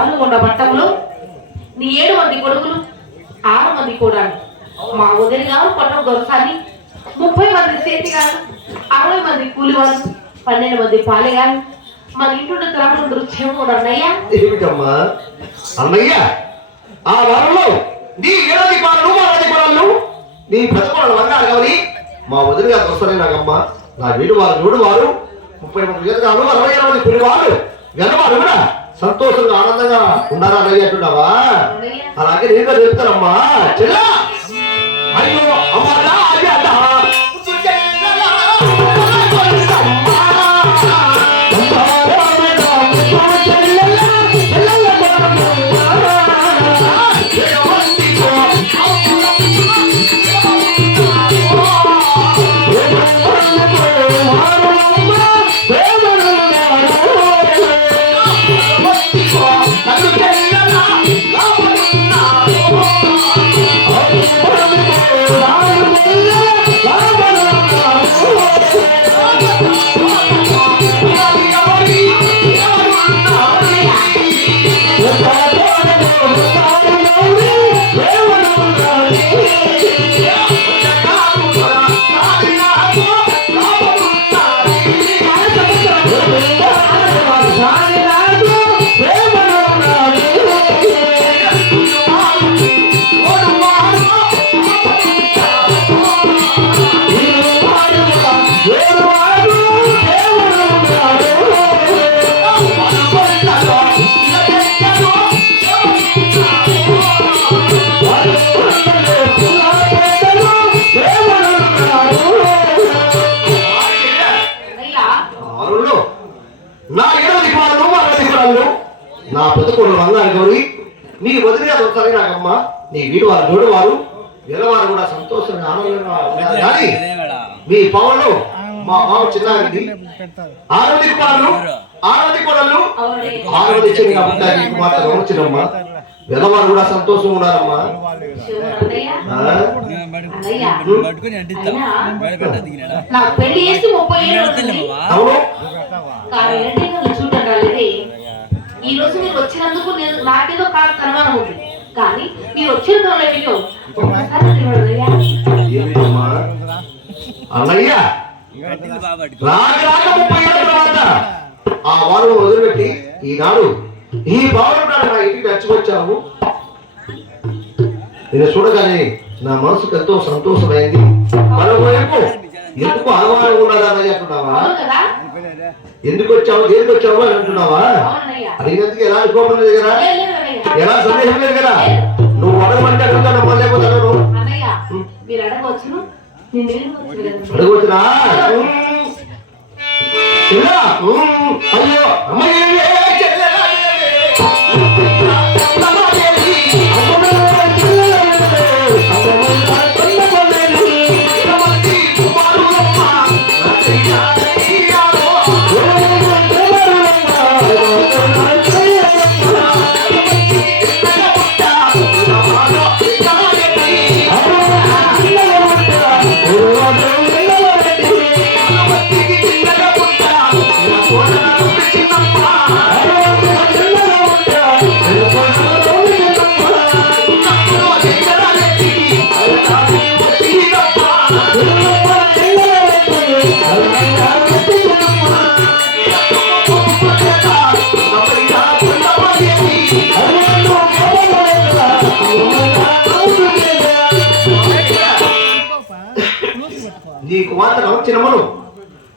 పాల్గొన్న పట్టములో నీ 7 మంది కొడుకులు 6 మంది కూడా మా వదిలి గారు పట్టం దొరసాని 30 మంది సేతి గారు 60 మంది కూలి వాళ్ళు 12 మంది పాలెగారు మన ఇంట్లో గ్రామంలో క్షేమం అన్నయ్య. ఏమిటమ్మా అన్నయ్య, ఆ వారంలో నీ 7 పాలలు 6 పాలలు నీ ప్రతిపాలన వంగారు కావాలి. మా వదిలి గారు వస్తానే నాకమ్మా, నా వీడు వారు 30 మంది వీరగాలు 60 మంది కూలి వాళ్ళు వెనవారు కూడా సంతోషంగా ఆనందంగా ఉన్నారా అన్నయ్యట్టున్నావా? అలాగే నేను చెప్తానమ్మా. చెల్లా అయ్యో అమ్మా నా పెద్దకోడు వంగారు గౌరి నీ వదిలిగా దొరుకుతారే నాకమ్మా. నీ వీడు వారు వీరవారు కూడా సంతోషంగా ఆనందంగా ఉన్నారు. కానీ మీ పవన్లో మా బావ చిన్నారెడ్డి 6 పాలలు 6 కోడళ్ళు 6 చిన్న ఉంటాయి మాత్రం వచ్చినమ్మా. వీరవారు కూడా సంతోషంగా ఉన్నారమ్మా. ఈ రోజు మీరు వచ్చినందుకు నాకేదో కాదు కనుమానం ఉంది, కానీ మీరు వచ్చిన అన్నయ్య ఆ వారం వదిలిపెట్టి ఈనాడు ఈ భావన నా ఇంటికి నచ్చివచ్చాము. నేను చూడగానే నా మనసుకు ఎంతో సంతోషమైంది. మరోవైపు ఎందుకు అలవాటు ఉన్నదన్నయ్య అంటున్నావా? ఎందుకు వచ్చావు దేనికి వచ్చావు అని అంటున్నావా? అడిగినందుకు ఎలా అనుకోవడం లేదు కదా, ఎలా సందేహం లేదు కదా. నువ్వు అడగమంటే అడుగుతా నమ్మలేకపోతాను. అడగవచ్చునా? అయ్యో అమ్మయ్యే నీకు మాత్రం చిన్నమను